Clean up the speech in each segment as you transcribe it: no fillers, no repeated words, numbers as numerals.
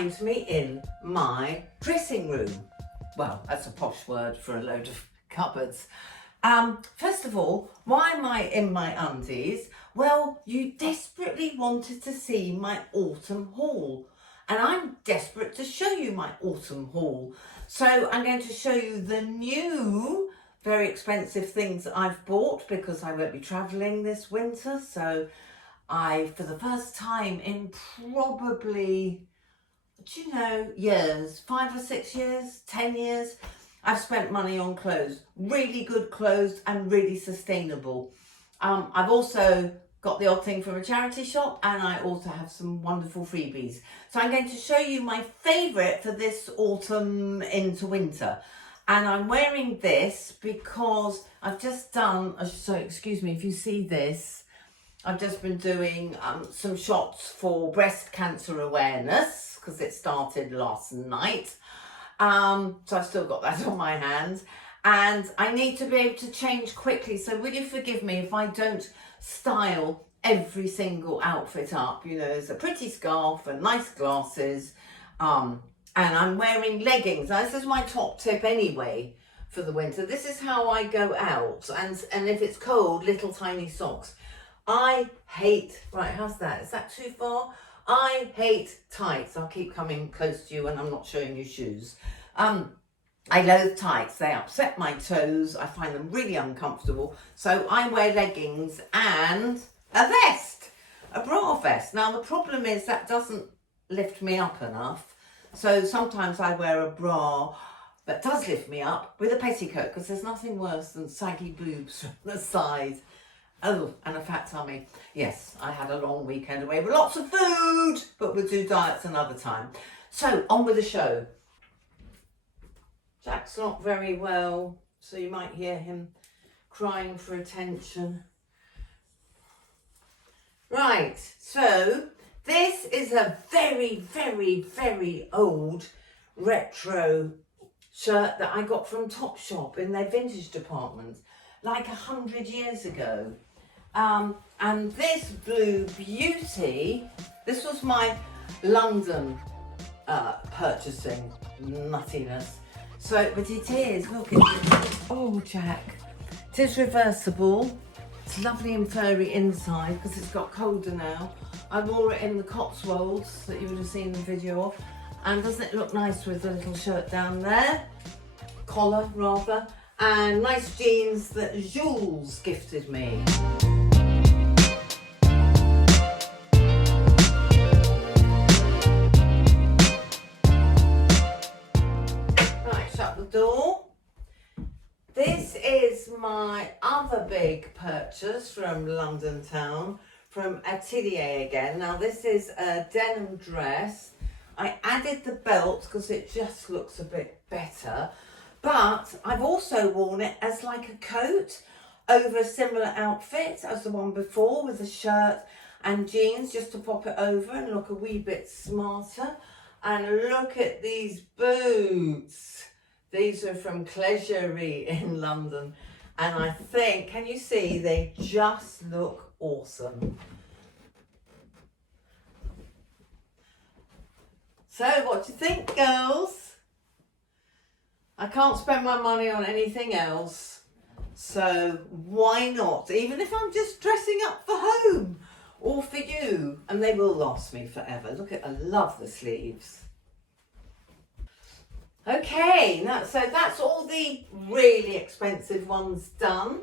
finds me in my dressing room. Well, that's a posh word for a load of cupboards. First of all, why am I in my undies? Well, you desperately wanted to see my autumn haul, and I'm desperate to show you my autumn haul. So I'm going to show you the new, very expensive things that I've bought because I won't be travelling this winter. So for the first time in probably, years, 5 or 6 years, 10 years, I've spent money on clothes, really good clothes and really sustainable. I've also got the odd thing from a charity shop, and I also have some wonderful freebies. So I'm going to show you my favourite for this autumn into winter. And I'm wearing this because I've just done, so excuse me if you see this, I've just been doing some shots for breast cancer awareness because it started last night. So I've still got that on my hands, and I need to be able to change quickly. So will you forgive me if I don't style every single outfit up? There's a pretty scarf and nice glasses, and I'm wearing leggings. Now, this is my top tip anyway for the winter. This is how I go out, and if it's cold, little tiny socks. I hate, right, how's that? Is that too far? I hate tights. I'll keep coming close to you when I'm not showing you shoes. I loathe tights. They upset my toes. I find them really uncomfortable. So I wear leggings and a vest, a bra vest. Now, the problem is that doesn't lift me up enough. So sometimes I wear a bra that does lift me up with a petticoat, because there's nothing worse than saggy boobs from the side. Oh, and a fat tummy. Yes, I had a long weekend away with lots of food, but we'll do diets another time. So, on with the show. Jack's not very well, so you might hear him crying for attention. Right, so this is a very, very, very old retro shirt that I got from Topshop in their vintage department, like 100 years ago. And this blue beauty, this was my London purchasing nuttiness. So, but it is, look, oh Jack, it is reversible. It's lovely and furry inside because it's got colder now. I wore it in the Cotswolds that you would have seen the video of. And doesn't it look nice with the little shirt down there? Collar, rather. And nice jeans that Jules gifted me. Door. This is my other big purchase from London town, from Atelier again. Now this is a denim dress. I added the belt because it just looks a bit better, but I've also worn it as like a coat over a similar outfit as the one before, with a shirt and jeans, just to pop it over and look a wee bit smarter. And look at these boots. These are from Clergerie in London, and I think, can you see, they just look awesome. So what do you think, girls? I can't spend my money on anything else, so why not? Even if I'm just dressing up for home or for you, and they will last me forever. Look at, I love the sleeves. Okay, so that's all the really expensive ones done.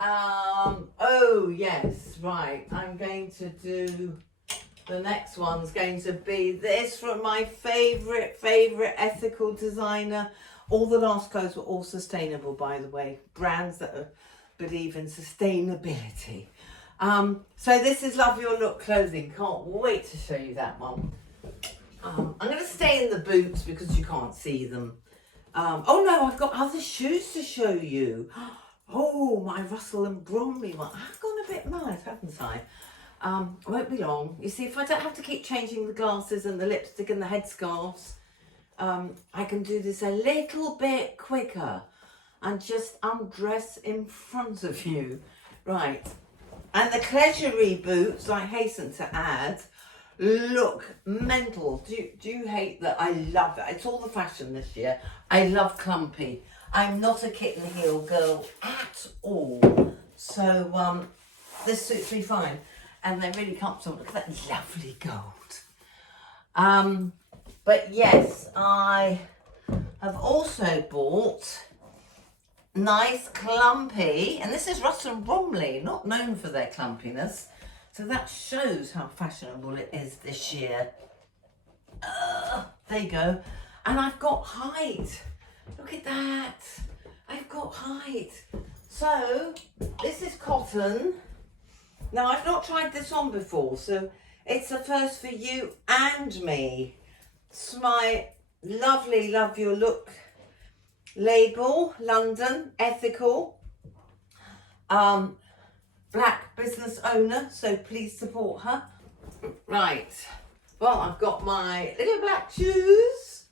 Oh yes, right, I'm going to do, the next one's going to be this from my favourite ethical designer. All the last clothes were all sustainable, by the way, brands that believe in sustainability. So this is Love Your Look clothing, can't wait to show you that one. I'm going to stay in the boots because you can't see them. Oh no, I've got other shoes to show you. Oh, my Russell and Bromley one. I've gone a bit mad, haven't I? It won't be long. You see, if I don't have to keep changing the glasses and the lipstick and the headscarves, I can do this a little bit quicker and just undress in front of you. Right. And the Clergerie boots, I hasten to add, look mental. Do you hate that? I love it. It's all the fashion this year. I love clumpy. I'm not a kitten heel girl at all. So this suits me fine. And they're really comfortable. Look at that lovely gold. But yes, I have also bought nice clumpy, and this is Russell and Bromley, not known for their clumpiness. So that shows how fashionable it is this year. There you go. And I've got height. Look at that. I've got height. So this is cotton. Now I've not tried this on before, so it's a first for you and me. It's my lovely Love Your Look label, London, ethical. Black business owner, so please support her. Right, well, I've got my little black shoes.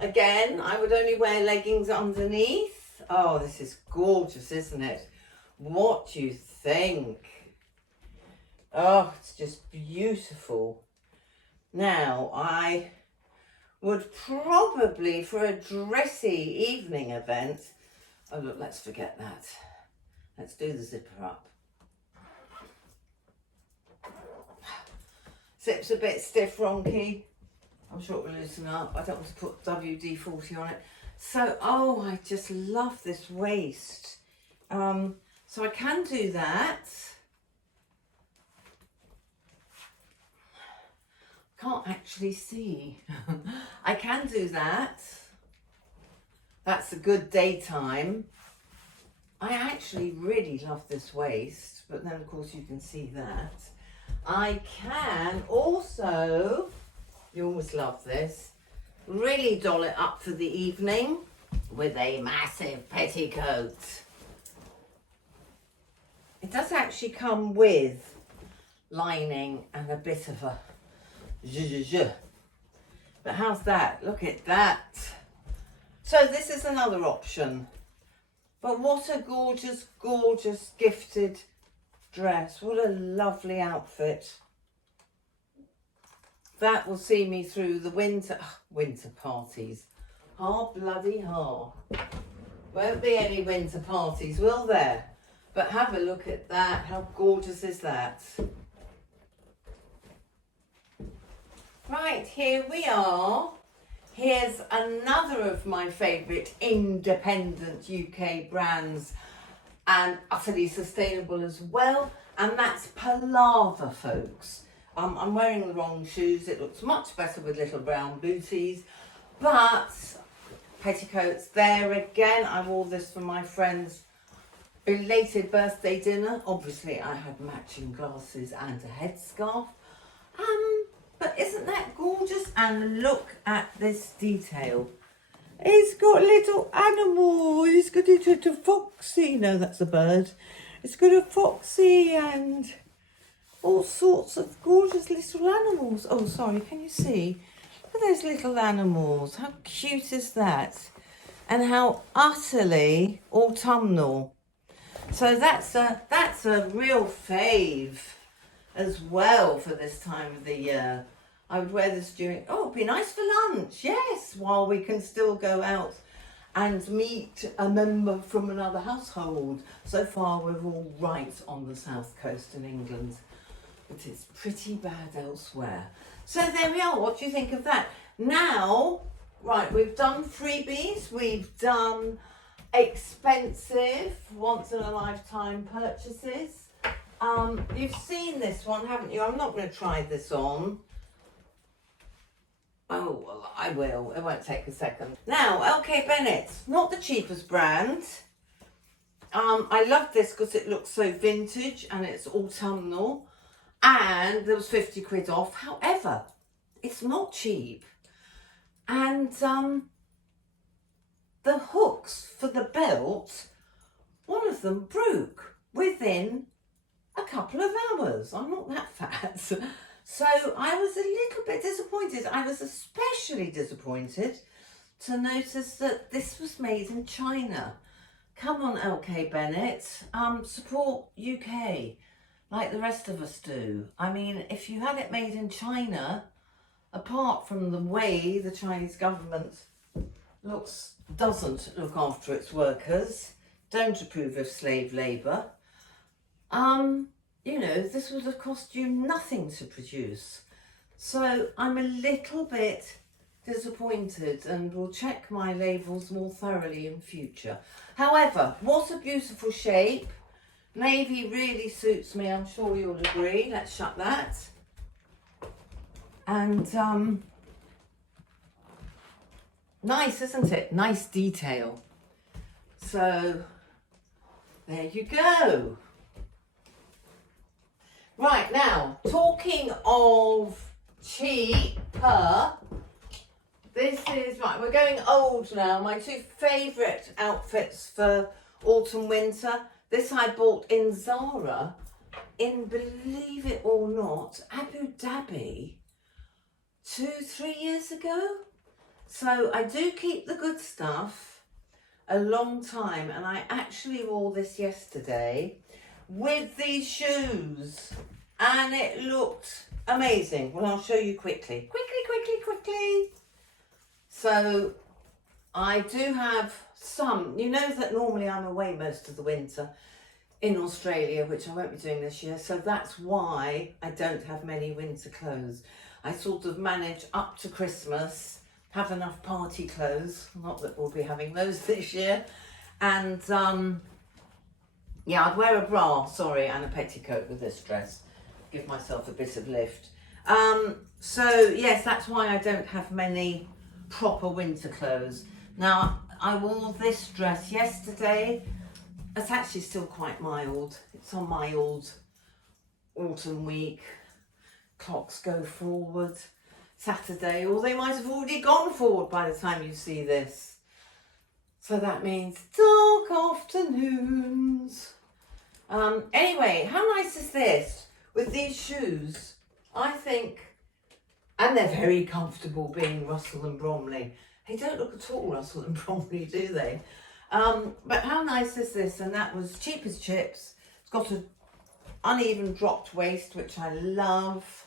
Again, I would only wear leggings underneath. Oh, this is gorgeous, isn't it? What do you think? Oh, it's just beautiful. Now, I would probably, for a dressy evening event, oh look, let's forget that. Let's do the zipper up. Zip's a bit stiff, Ronky. I'm sure it will loosen up. I don't want to put WD-40 on it. So, oh, I just love this waist. So I can do that. Can't actually see. I can do that. That's a good daytime. I actually really love this waist, but then of course you can see that. I can also, you always love this, really doll it up for the evening with a massive petticoat. It does actually come with lining and a bit of a zhuzh. But how's that? Look at that. So this is another option. But what a gorgeous, gorgeous gifted dress. What a lovely outfit. That will see me through the winter parties. Bloody hard. Won't be any winter parties, will there? But have a look at that. How gorgeous is that? Right, here we are. Here's another of my favourite independent UK brands and utterly sustainable as well. And that's Palava, folks. I'm wearing the wrong shoes. It looks much better with little brown booties. But petticoats there again. I wore this for my friend's belated birthday dinner. Obviously, I had matching glasses and a headscarf. But isn't that gorgeous? And look at this detail. It's got a little animal. It's got a little foxy. No, that's a bird. It's got a foxy and all sorts of gorgeous little animals. Oh, sorry, can you see? Look at those little animals. How cute is that? And how utterly autumnal. So that's a real fave as well for this time of the year. I would wear this during, it'd be nice for lunch, yes, while we can still go out and meet a member from another household. So far we're all right on the south coast in England, but it's pretty bad elsewhere. So there we are, what do you think of that? Now, right, we've done freebies, we've done expensive, once in a lifetime purchases. You've seen this one, haven't you? I'm not going to try this on. Oh, well, I will. It won't take a second. Now, LK Bennett, not the cheapest brand. I love this because it looks so vintage and it's autumnal. And there was 50 quid off. However, it's not cheap. And the hooks for the belt, one of them broke within a couple of hours. I'm not that fat. So I was a little bit disappointed. I was especially disappointed to notice that this was made in China. Come on, LK Bennett, support UK. like the rest of us do. I mean, if you had it made in China, apart from the way the Chinese government doesn't look after its workers, don't approve of slave labour, you know, this would have cost you nothing to produce. So I'm a little bit disappointed and will check my labels more thoroughly in future. However, what a beautiful shape. Navy really suits me, I'm sure you'll agree. Let's shut that. And nice, isn't it? Nice detail. So there you go. Right, now, talking of cheaper, this is, right, we're going old now. My two favourite outfits for autumn winter. This I bought in Zara in, believe it or not, Abu Dhabi 2-3 years ago. So I do keep the good stuff a long time, and I actually wore this yesterday with these shoes and it looked amazing. Well, I'll show you quickly. Quickly. So I do have some, you know that normally I'm away most of the winter in Australia, which I won't be doing this year, so that's why I don't have many winter clothes. I sort of manage up to Christmas, have enough party clothes, not that we'll be having those this year, and yeah, I'd wear a bra, sorry, and a petticoat with this dress, give myself a bit of lift. So yes, that's why I don't have many proper winter clothes. Now, I wore this dress yesterday. It's actually still quite mild. It's on my old autumn week. Clocks go forward. Saturday, or they might have already gone forward by the time you see this. So that means dark afternoons. Anyway, how nice is this with these shoes? I think, and they're very comfortable being Russell and Bromley. They don't look at all Russell and Bromley, do they? But how nice is this? And that was cheap as chips. It's got an uneven dropped waist, which I love.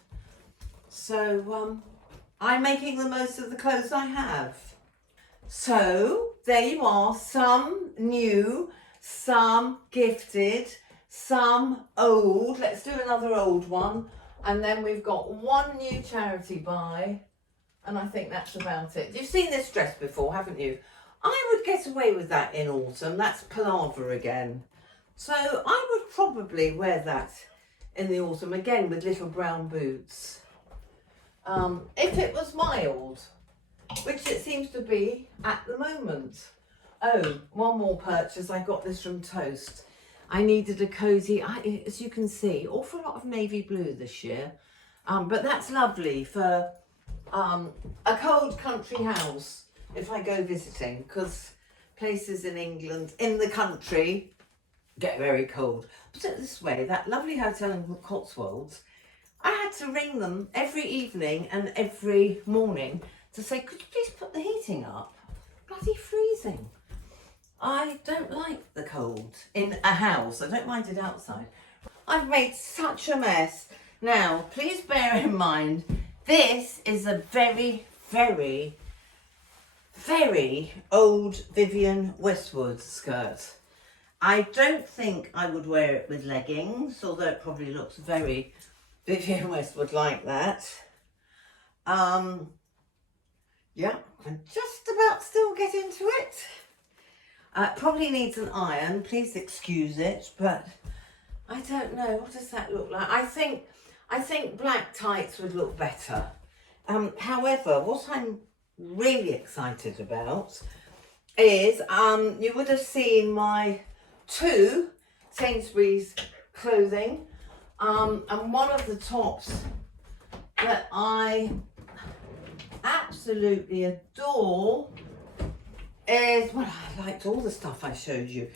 So I'm making the most of the clothes I have. So there you are, some new, some gifted, some old. Let's do another old one. And then we've got one new charity buy. And I think that's about it. You've seen this dress before, haven't you? I would get away with that in autumn. That's Palava again. So I would probably wear that in the autumn again with little brown boots. If it was mild, which it seems to be at the moment. Oh, one more purchase. I got this from Toast. I needed a cosy, as you can see, awful lot of navy blue this year. But that's lovely for a cold country house if I go visiting, because places in England, in the country, get very cold. Put it this way, that lovely hotel in the Cotswolds, I had to ring them every evening and every morning to say, could you please put the heating up? Bloody freezing. I don't like the cold in a house. I don't mind it outside. I've made such a mess. Now, please bear in mind, this is a very, very, very old Vivienne Westwood skirt. I don't think I would wear it with leggings, although it probably looks very Vivienne Westwood like that. Yeah, I'm just about still get into it. Probably needs an iron, please excuse it, but I don't know, what does that look like? I think black tights would look better. However, what I'm really excited about is, you would have seen my two Sainsbury's clothing, and one of the tops that I absolutely adore is, well, I liked all the stuff I showed you,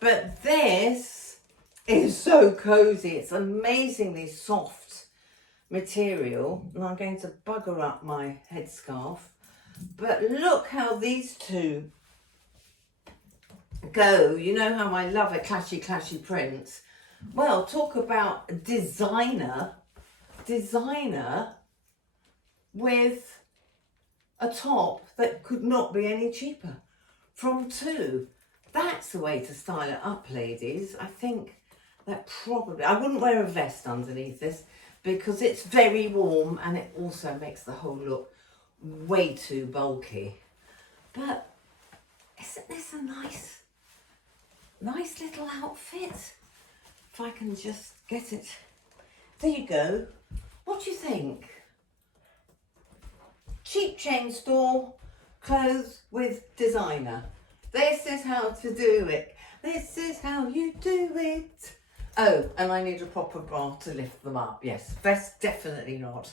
but this is so cozy. It's amazingly soft material, and I'm going to bugger up my headscarf, but look how these two go. You know how I love a clashy print. Well, talk about designer with a top that could not be any cheaper. From two. That's the way to style it up, ladies. I think that probably, I wouldn't wear a vest underneath this because it's very warm and it also makes the whole look way too bulky. But isn't this a nice little outfit? If I can just get it. There you go. What do you think? Cheap chain store, clothes with designer. This is how to do it. This is how you do it. Oh, and I need a proper bra to lift them up. Yes, vest definitely not.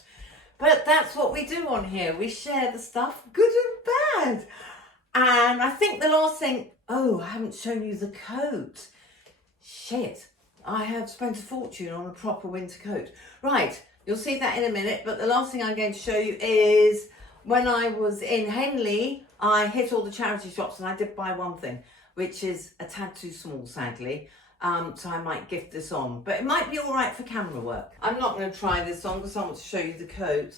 But that's what we do on here. We share the stuff, good and bad. And I think the last thing, oh, I haven't shown you the coat. Shit, I have spent a fortune on a proper winter coat. Right, you'll see that in a minute, but the last thing I'm going to show you is when I was in Henley, I hit all the charity shops and I did buy one thing, which is a tad too small, sadly. So I might gift this on, but it might be all right for camera work. I'm not going to try this on because I want to show you the coat.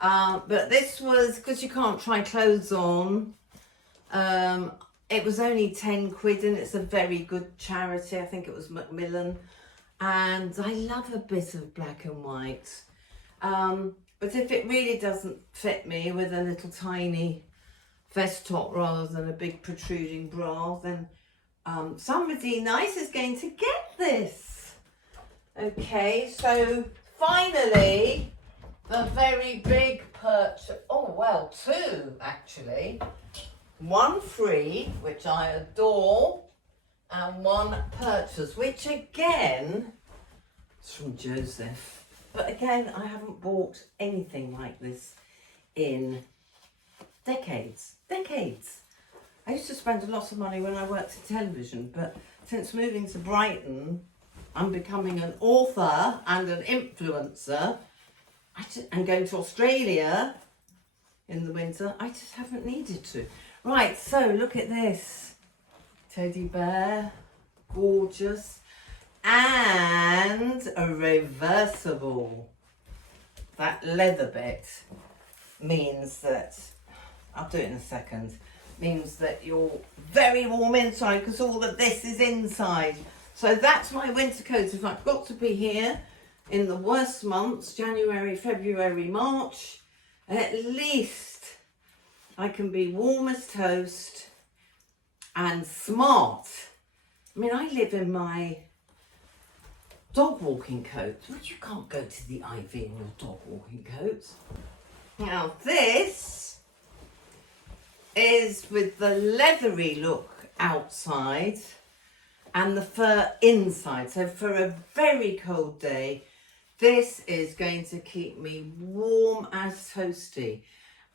But this was, because you can't try clothes on, it was only 10 quid and it's a very good charity. I think it was Macmillan. And I love a bit of black and white. But if it really doesn't fit me with a little tiny vest top rather than a big protruding bra, then somebody nice is going to get this. Okay, so finally, the very big purchase. Oh, well, two actually. One free, which I adore, and one purchase, which again is from Joseph. But again, I haven't bought anything like this in decades. I used to spend a lot of money when I worked in television, but since moving to Brighton, I'm becoming an author and an influencer. And going to Australia in the winter, I just haven't needed to. Right, so look at this. Teddy bear, gorgeous. And a reversible. That leather bit means that, I'll do it in a second, means that you're very warm inside because all of this is inside. So that's my winter coat. If I've got to be here in the worst months, January, February, March, at least I can be warm as toast and smart. I mean, I live in my dog walking coat. But you can't go to the Ivy in your dog walking coat. Now this is with the leathery look outside and the fur inside. So for a very cold day, this is going to keep me warm as toasty.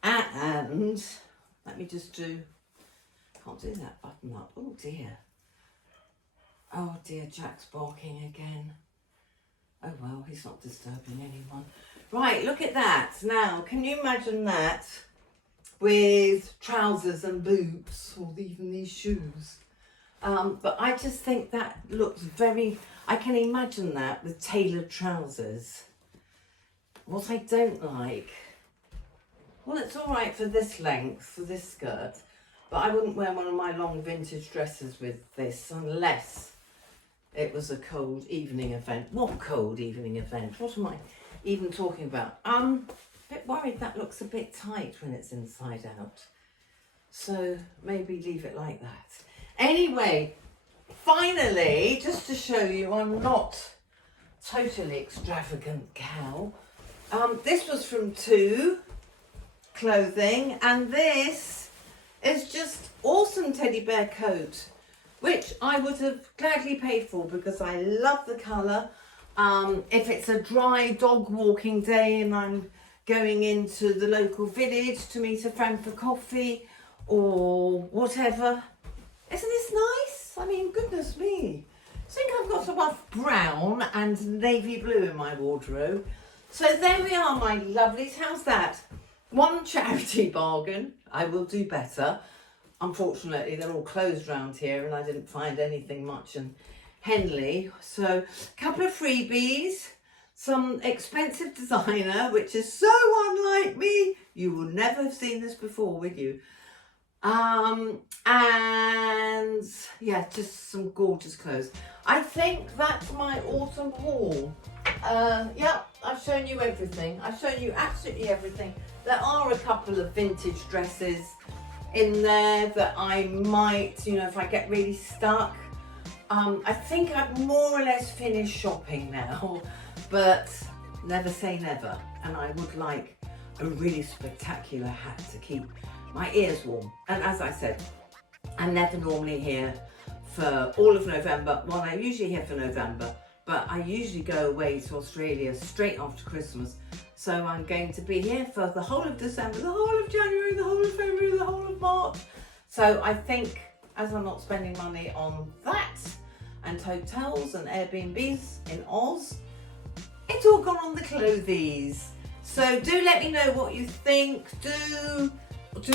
And let me just do, can't do that button up. Oh dear. Oh dear, Jack's barking again. Oh well, he's not disturbing anyone. Right, look at that. Now, can you imagine that with trousers and boots, or even these shoes? But I just think that looks very, I can imagine that with tailored trousers. What I don't like, well, it's all right for this length, for this skirt, but I wouldn't wear one of my long vintage dresses with this unless it was a cold evening event. What cold evening event? What am I even talking about? A bit worried that looks a bit tight when it's inside out. So maybe leave it like that. Anyway, finally, just to show you I'm not totally extravagant cow. This was from Two Clothing, and this is just awesome teddy bear coat, which I would have gladly paid for because I love the colour. If it's a dry dog walking day and I'm going into the local village to meet a friend for coffee or whatever, isn't this nice? I mean, goodness me. I think I've got enough brown and navy blue in my wardrobe. So there we are, my lovelies. How's that? One charity bargain. I will do better. Unfortunately, they're all closed round here and I didn't find anything much in Henley. So a couple of freebies, some expensive designer, which is so unlike me. You will never have seen this before, will you? And yeah, just some gorgeous clothes. I think that's my autumn haul. Yeah, I've shown you everything. I've shown you absolutely everything. There are a couple of vintage dresses in there that I might, you know, if I get really stuck. I think I've more or less finished shopping now, but never say never. And I would like a really spectacular hat to keep my ears warm. And as I said, I'm never normally here for all of November. Well, I'm usually here for November, but I usually go away to Australia straight after Christmas. So I'm going to be here for the whole of December, the whole of January, the whole of February, the whole of March. So I think, as I'm not spending money on that and hotels and Airbnbs in Oz, it's all gone on the clothies. So do let me know what you think. Do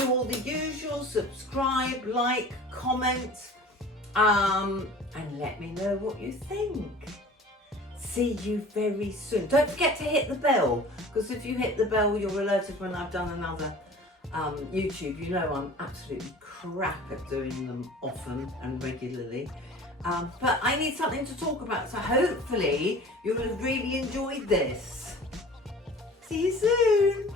all the usual, subscribe, like, comment, and let me know what you think. See you very soon. Don't forget to hit the bell, because if you hit the bell, you're alerted when I've done another YouTube. You know I'm absolutely crap at doing them often and regularly. But I need something to talk about, so hopefully you'll have really enjoyed this. See you soon.